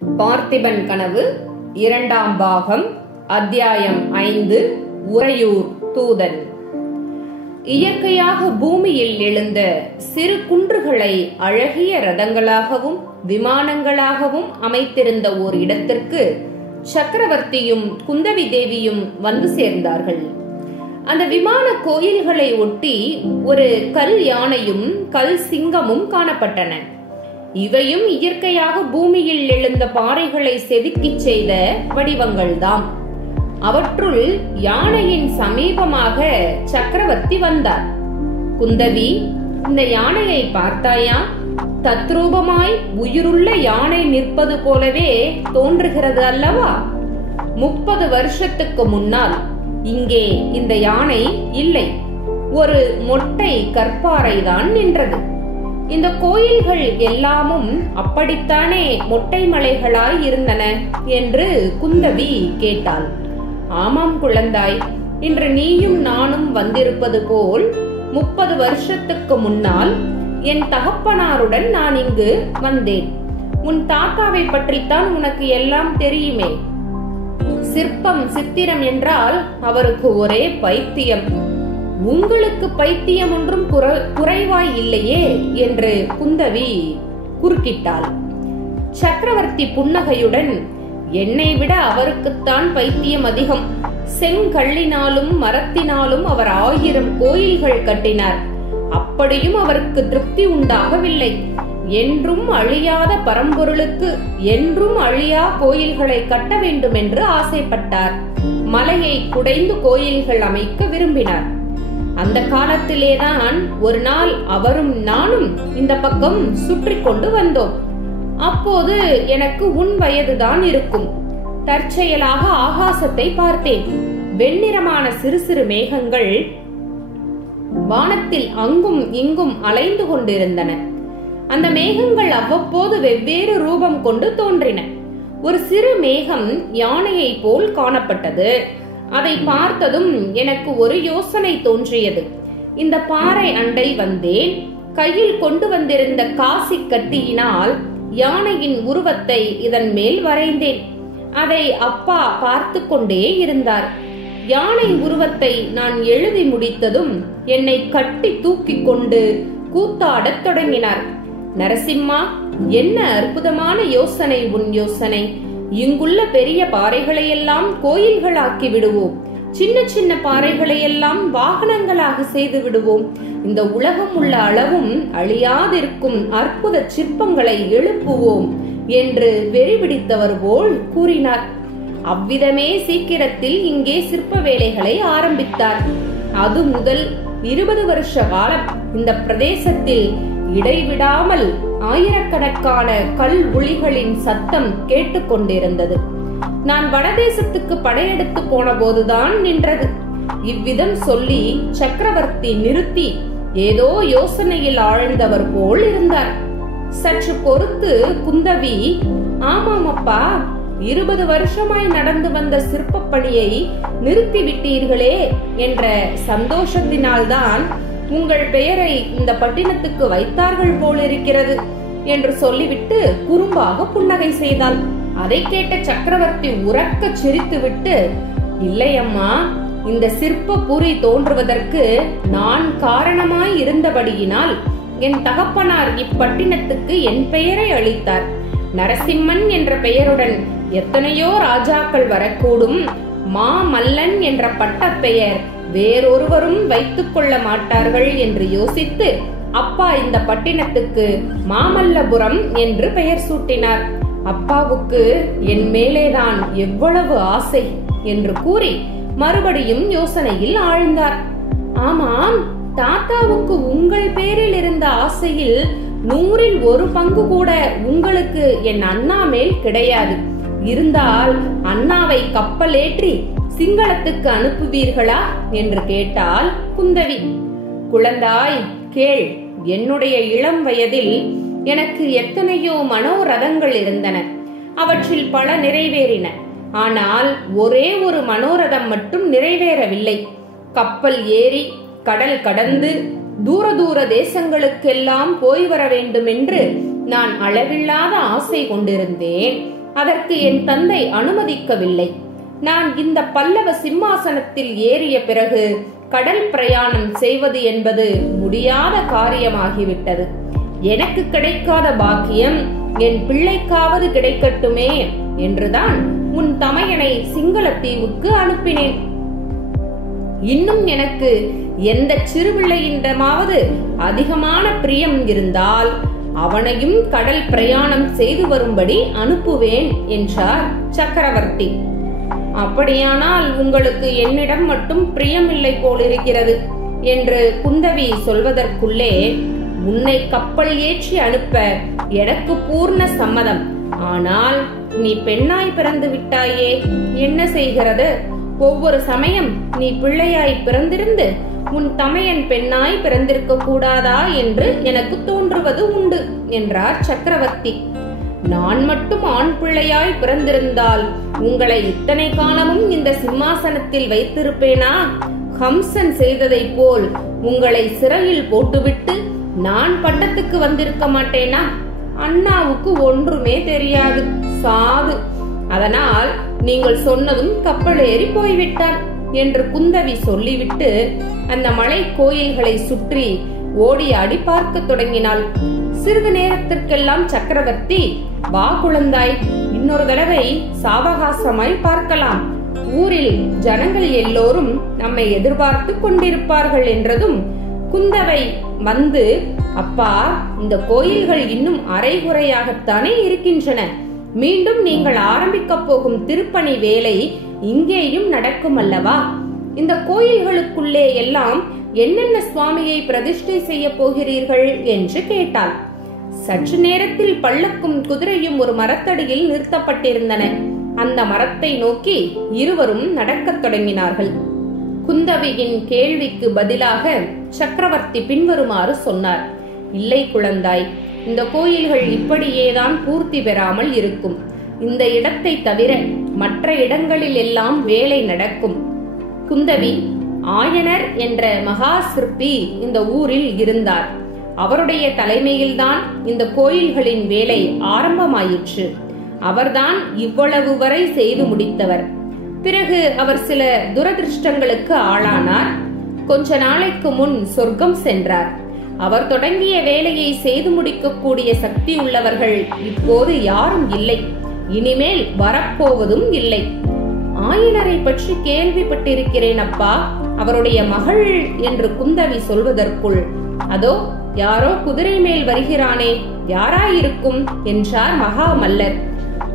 பார்த்திபன் கனவு இரண்டாம் பாகம் அத்தியாயம் 5 உறையூர் தூதன். இயற்கையாக பூமியில் எழுந்த சிறு குன்றுகளை அழகிய ரதங்களாகவும் விமானங்களாகவும் அமைத்திருந்த ஓர் இடத்திற்கு சக்கரவர்த்தியும் குந்தவி தேவியும் வந்து சேர்ந்தார்கள். அந்த விமான கோயில்களை ஒட்டி ஒரு கல் யானையும் கல் சிங்கமும் காணப்பட்டன. இவையும் இயற்கையாக பூமியில் எழுந்த பாறைகளை செதுக்கிச் செய்த வடிவங்கள்தாம். அவற்றுள் யானையின் சமீபமாக சக்கரவர்த்தி வந்தார். குந்தவி, இந்த யானையை பார்த்தாயா? தத்ரூபமாய் உயிருள்ள யானை நிற்பது போலவே தோன்றுகிறது அல்லவா? 30 வருஷத்துக்கு முன்னால் இங்கே இந்த யானை இல்லை, ஒரு மொட்டை கற்பாறைதான் நின்றது. இந்த கோயில்கள் எல்லாமும் அப்படித்தானே மொட்டை மலைகளாய் இருந்தன என்று குந்தவி கேட்டாள். ஆமாம் குழந்தாய், இன்று நீயும் நானும் வந்திருப்பது போல் 30 வருஷத்துக்கு முன்னால் என் தகப்பனாருடன் நான் இங்கு வந்தேன். உன் தாத்தாவை பற்றித்தான் உனக்கு எல்லாம் தெரியுமே. சிற்பம் சித்திரம் என்றால் அவருக்கு ஒரே பைத்தியம். உங்களுக்கு பைத்தியம் ஒன்றும் குறைவாய் இல்லையே என்று குந்தவி குறுக்கிட்டாள். சக்கரவர்த்தி புன்னகையுடன், என்னை விட அவருக்குத்தான் பைத்தியம் அதிகம். செங்கல்லினாலும் மரத்தினாலும் அவர் 1000 கோயில்கள் கட்டினார். அப்படியும் அவருக்கு திருப்தி உண்டாகவில்லை. என்றும் அழியாத பரம்பொருளுக்கு என்றும் அழியா கோயில்களை கட்ட வேண்டும் என்று ஆசைப்பட்டார். மலையை குடைந்து கோயில்கள் அமைக்க விரும்பினார். அந்த காலத்திலேதான் ஒரு நாள் அவரும் நானும் இந்த பக்கம் சுற்றி கொண்டு வந்தோம். அப்போது எனக்கு உன் வயதுதான் இருக்கும். தற்செயலாக ஆகாசத்தை பார்த்தேன். வெண்ணிறமான சிறு சிறு மேகங்கள் வானத்தில் அங்கும் இங்கும் அலைந்து கொண்டிருந்தன. அந்த மேகங்கள் அவ்வப்போது வெவ்வேறு ரூபம் கொண்டு தோன்றின. ஒரு சிறு மேகம் யானையை போல் காணப்பட்டது. அதை பார்த்ததும் எனக்கு ஒரு யோசனை தோன்றியது. இந்த பாறை அண்டை வந்தேன். கையில் கொண்டு வந்திருந்த காசி கத்தியினால் யானையின் உருவத்தை இதன் மேல் வரைந்தேன். அதை அப்பா பார்த்து கொண்டே இருந்தார். யானை உருவத்தை நான் எழுதி முடித்ததும் என்னை கட்டி தூக்கி கொண்டு கூத்தாடத் தொடங்கினார். நரசிம்மா, என்ன அற்புதமான யோசனை உன் யோசனை! இங்குள்ள பெரிய பாறைகளையெல்லாம் கோயில்களாக்கி விடுவோம். சின்ன சின்ன பாறைகளையெல்லாம் வாகனங்களாக செய்து விடுவோம். இந்த உலகம் உள்ள அளவும் அழியாதிருக்கும் அற்புத சிற்பங்களை எழுப்புவோம் என்று வெறிபிடித்தவர் போல் கூறினார். அவ்விதமே சீக்கிரத்தில் இங்கே சிற்ப வேலைகளை ஆரம்பித்தார். அது முதல் 20 வருஷ காலம் இந்த பிரதேசத்தில் இடைவிடாமல் ஆயிரக்கணக்கான கல் ஒளிகளின் சத்தம் கேட்டுக்கொண்டிருந்தது. நான் வடதேசத்துக்கு படையெடுத்து போன போதுதான் நின்றது. இவ்விதம் சொல்லி சக்கரவர்த்தி நிறுத்தி ஏதோ யோசனையில் ஆழ்ந்தவர் போல் இருந்தார். சற்று பொறுத்து குந்தவி, ஆமாம் அப்பா, 20 வருஷமாய் நடந்து வந்த சிற்ப பணியை நிறுத்திவிட்டீர்களே என்ற சந்தோஷத்தினால்தான் உங்கள் பெயரை இந்த பட்டினத்துக்கு வைத்தார்கள் போலிருக்கிறது என்று சொல்லிவிட்டு குறும்பாக புன்னகை செய்தாள். அதை கேட்ட சக்கரவர்த்தி உரக்க சிரித்துவிட்டு, இல்லை அம்மா, இந்த சிற்ப புரி தோன்றுவதற்கு நான் காரணமாய் இருந்தபடியினால் என் தகப்பனார் இப்பட்டினத்துக்கு என் பெயரை அளித்தார். நரசிம்மன் என்ற பெயருடன் எத்தனையோ ராஜாக்கள் வரக்கூடும். மாமல்லன் என்ற பட்டப்பெயர் வேறொருவரும் வைத்துக் கொள்ள மாட்டார்கள் என்று யோசித்து அப்பா இந்த பட்டினத்துக்கு மாமல்லபுரம் என்று பெயர் சூட்டினார். அப்பாவுக்கு என் மேலேதான் எவ்வளவு ஆசை என்று கூறி மறுபடியும் யோசனையில் ஆழ்ந்தார். ஆமாம், தாத்தாவுக்கு உங்கள் பேரில் இருந்த ஆசையில் 100ல் 1 பங்கு கூட உங்களுக்கு என் அண்ணா மேல் கிடையாது. இருந்தால் அண்ணாவை கப்பலேற்றி சிங்களத்துக்கு அனுப்புவீர்களா என்று கேட்டாள் குந்தவி. குழந்தாய் கேள், என்னுடைய இளம் வயதில் எனக்கு எத்தனையோ மனோரதங்கள் இருந்தன. அவற்றில் பல நிறைவேறின. ஆனால் ஒரே ஒரு மனோரதம் மட்டும் நிறைவேறவில்லை. கப்பல் ஏறி கடல் கடந்து தூர தூர தேசங்களுக்கெல்லாம் போய் வர வேண்டும் என்று நான் அளவில்லாத ஆசை கொண்டிருந்தேன். அதற்கு என் தந்தை அனுமதிக்கவில்லை. நான் இந்த பல்லவ சிம்மாசனத்தில் ஏறிய பிறகு கடல் பிரயாணம் செய்வது என்பது முடியாத காரியமாகிவிட்டது. எனக்கு கிடைக்காத பாக்கியம் என் பிள்ளைக்காவது கிடைக்கட்டுமே என்றுதான் உன் தமையனை சிங்களத்தீவுக்கு அனுப்பினேன். இன்னும் எனக்கு எந்த சிறுபிள்ளையிடமாவது அதிகமான பிரியம் இருந்தால் அவனையும் கடல் பிரயாணம் செய்து வரும்படி அனுப்புவேன் என்றார் சக்கரவர்த்தி. அப்படியானால் உங்களுக்கு என்னிடம் மட்டும் பிரியமில்லை போலிருக்கிறது என்று குந்தவி சொல்வதற்குள்ளே, உன்னை கப்பல் ஏற்றி அனுப்ப எனக்கு பூர்ண சம்மதம். ஆனால் நீ பெண்ணாய் பிறந்து விட்டாயே, என்ன செய்கிறது? ஒவ்வொரு சமயம் நீ பிள்ளையாய் பிறந்திருந்து உன் தமையன் பெண்ணாய் பிறந்திருக்க கூடாதா என்று எனக்கு தோன்றுவது உண்டு என்றார் சக்கரவர்த்தி. நான் மட்டும் ஆண் பிள்ளையாய் பிறந்திருந்தால் உங்களை இத்தனை காலமும் இந்த சிம்மாசனத்தில் வைத்திருப்பேனா? ஹம்சன் செய்ததை போல் உங்களை சிறையில் போட்டுவிட்டு நான் பட்டத்துக்கு வந்திருக்க மாட்டேனா? அண்ணாவுக்கு ஒன்றுமே தெரியாது, சாது. அதனால் நீங்கள் சொன்னதும் கப்பலேறி போய்விட்டான் என்று குந்தவி சொல்லிவிட்டு அந்த மலை கோயில்களை சுற்றி ஓடியாடி பார்க்க தொடங்கினாள். சிறிது நேரத்திற்கெல்லாம் சக்கரவர்த்தி, வா குழந்தாய், இன்னொரு தடவை சாவகாசமாய் பார்க்கலாம். ஊரில் ஜனங்கள் எல்லோரும் நம்மை எதிர்பார்த்து கொண்டிருப்பார்கள் என்றதும் குந்தவை வந்து, அப்பா, இந்த கோயில்கள் இன்னும் அரைகுறையாகத்தானே இருக்கின்றன. மீண்டும் நீங்கள் ஆரம்பிக்க போகும் திருப்பணி வேலை இங்கேயும் நடக்கும் அல்லவா? இந்த கோயில்களுக்குள்ளே எல்லாம் என்னென்ன சுவாமியை பிரதிஷ்டை செய்ய போகிறீர்கள் என்று கேட்டாள். சற்று நேரத்தில் பல்லக்கும் குதிரையும் ஒரு மரத்தடியில் நிறுத்தப்பட்டிருந்தன. அந்த மரத்தை நோக்கி இருவரும் நடக்கத் தொடங்கினார்கள். குந்தவியின் கேள்விக்கு பதிலாக சக்கரவர்த்தி பின்வருமாறு சொன்னார். இல்லை குழந்தாய், இந்த கோயில்கள் இப்படியேதான் பூர்த்தி பெறாமல் இருக்கும். இந்த இடத்தை தவிர மற்ற இடங்களில் எல்லாம் வேலை நடக்கும். குந்தவி, ஆயனர் என்ற மகா சிற்பி இந்த ஊரில் இருந்தார். அவருடைய தலைமையில்தான் இந்த கோயில்களின் வேலை ஆரம்பமாயிற்று. அவர்தான் இவ்வளவு வரை செய்து முடித்தவர். பிறகு அவர் சில துரதிருஷ்டங்களுக்கு ஆளானார். கொஞ்ச நாளைக்கு முன் சொர்க்கம் சென்றார். அவர் தொடங்கிய வேலையை செய்து முடிக்கக்கூடிய சக்தி உள்ளவர்கள் இப்போது யாரும் இல்லை, இனிமேல் வரப்போவதும் இல்லை. ஆயனரை பற்றி கேள்விப்பட்டிருக்கிறேன் அப்பா, அவருடைய மகள் என்று குந்தவி சொல்வதற்குள், அதோ யாரோ குதிரை மேல் வருகிறானே, யாராயிருக்கும் என்றார் மகாமல்லர்.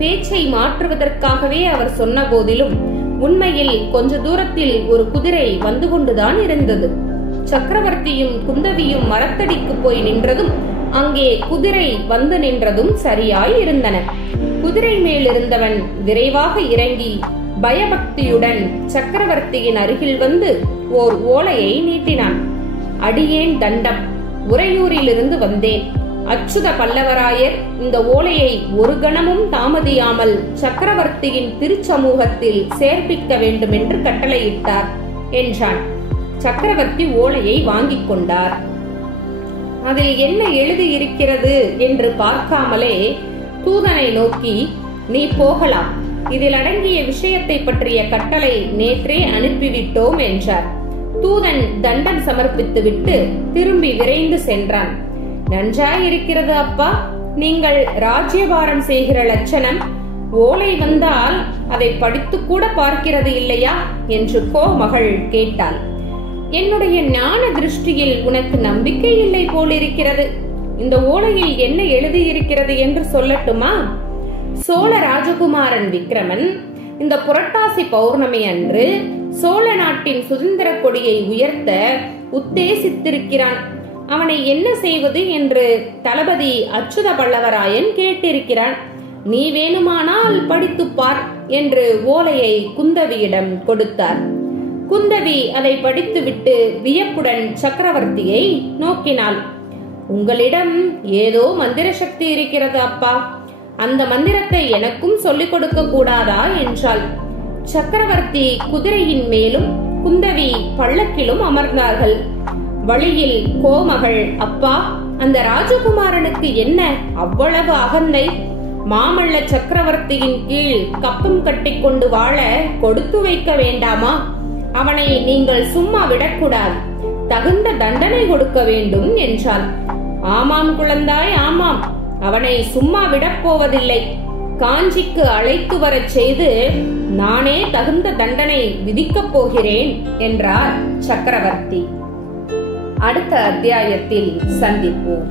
பேச்சை மாற்றுவதற்காகவே அவர் சொன்ன போதிலும் உண்மையில் கொஞ்ச தூரத்தில் ஒரு குதிரை வந்து கொண்டுதான் இருந்தது. சக்கரவர்த்தியும் குந்தவியும் மரத்தடிக்கு போய் நின்றதும் அங்கே குதிரை வந்து நின்றதும் சரியாய் இருந்தன. குதிரை மேல் இருந்தவன் விரைவாக இறங்கி பயபக்தியுடன் சக்கரவர்த்தியின் அருகில் வந்து ஓர் ஓலையை நீட்டினான். அடியேன் தண்டம், உறையூரிலிருந்து வந்தேன். அச்சுத பல்லவராயர் இந்த ஓலையை ஒரு கணமும் தாமதியாமல் சக்கரவர்த்தியின் திருச்சமூகத்தில் சேர்ப்பிக்க வேண்டும் என்று கட்டளையிட்டார் என்றான். சக்கரவர்த்தி ஓலையை வாங்கிக் கொண்டார். அதில் என்ன எழுதியிருக்கிறது என்று பார்க்காமலே தூதனை நோக்கி, நீ போகலாம், இதில் அடங்கிய விஷயத்தை பற்றிய கட்டளை நேற்றே அனுப்பிவிட்டோம் என்றார். தூதன் தண்டம் சமர்ப்பித்துவிட்டு திரும்பி விரைந்து சென்றான். நன்றாயிருக்கிறது அப்பா, நீங்கள் ராஜ்யபாரம் செய்கிற லட்சணம். ஓலை வந்தால் அதை படித்து கூட பார்க்கிறது இல்லையா என்று கோமகள் கேட்டாள். என்னுடைய ஞான திருஷ்டியில் உனக்கு நம்பிக்கை இல்லை போலிருக்கிறது. இந்த ஓலையில் என்ன எழுதியிருக்கிறது என்று சொல்லட்டுமா? சோழ ராஜகுமாரன் விக்ரமன் இந்த புரட்டாசி பௌர்ணமி அன்று சோழ நாட்டின் சுதந்திர கொடியை உயர்த்த உத்தேசித்திருக்கிறான். அவனை என்ன செய்வது என்று தளபதி அச்சுத பல்லவராயன் கேட்டிருக்கிறான். நீ வேணுமானால் படித்து பார் என்று ஓலையை குந்தவியிடம் கொடுத்தார். குந்தவி அதை படித்துவிட்டு வியப்புடன் சக்கரவர்த்தியை நோக்கினாள். உங்களிடம் ஏதோ மந்திர சக்தி இருக்கிறது அப்பா, அந்த மந்திரத்தை எனக்கும் சொல்லிக் கொடுக்க கூடாதா என்றாள். சக்கரவர்த்தி குதிரையின் மேலும் குந்தவி பல்லக்கிலும் அமர்ந்தார்கள். வழியில் கோமகள், அப்பா, அந்த ராஜகுமாரனுக்கு என்ன அவ்வளவு அகந்தை? மாமல்ல சக்கரவர்த்தியின் கீழ் கப்பம் கட்டி கொண்டு வாழ கொடுத்து வைக்க வேண்டாமா? அவனை நீங்கள் சும்மா விடக்கூடாது, தகுந்த தண்டனை கொடுக்க வேண்டும் என்றாள். ஆமாம் குழந்தாய், ஆமாம், அவனை சும்மா விடப்போவதில்லை. காஞ்சிக்கு அழைத்து வரச் செய்து நானே தகுந்த தண்டனை விதிக்கப் போகிறேன் என்றார் சக்கரவர்த்தி. அடுத்த அத்தியாயத்தில் சந்திப்போம்.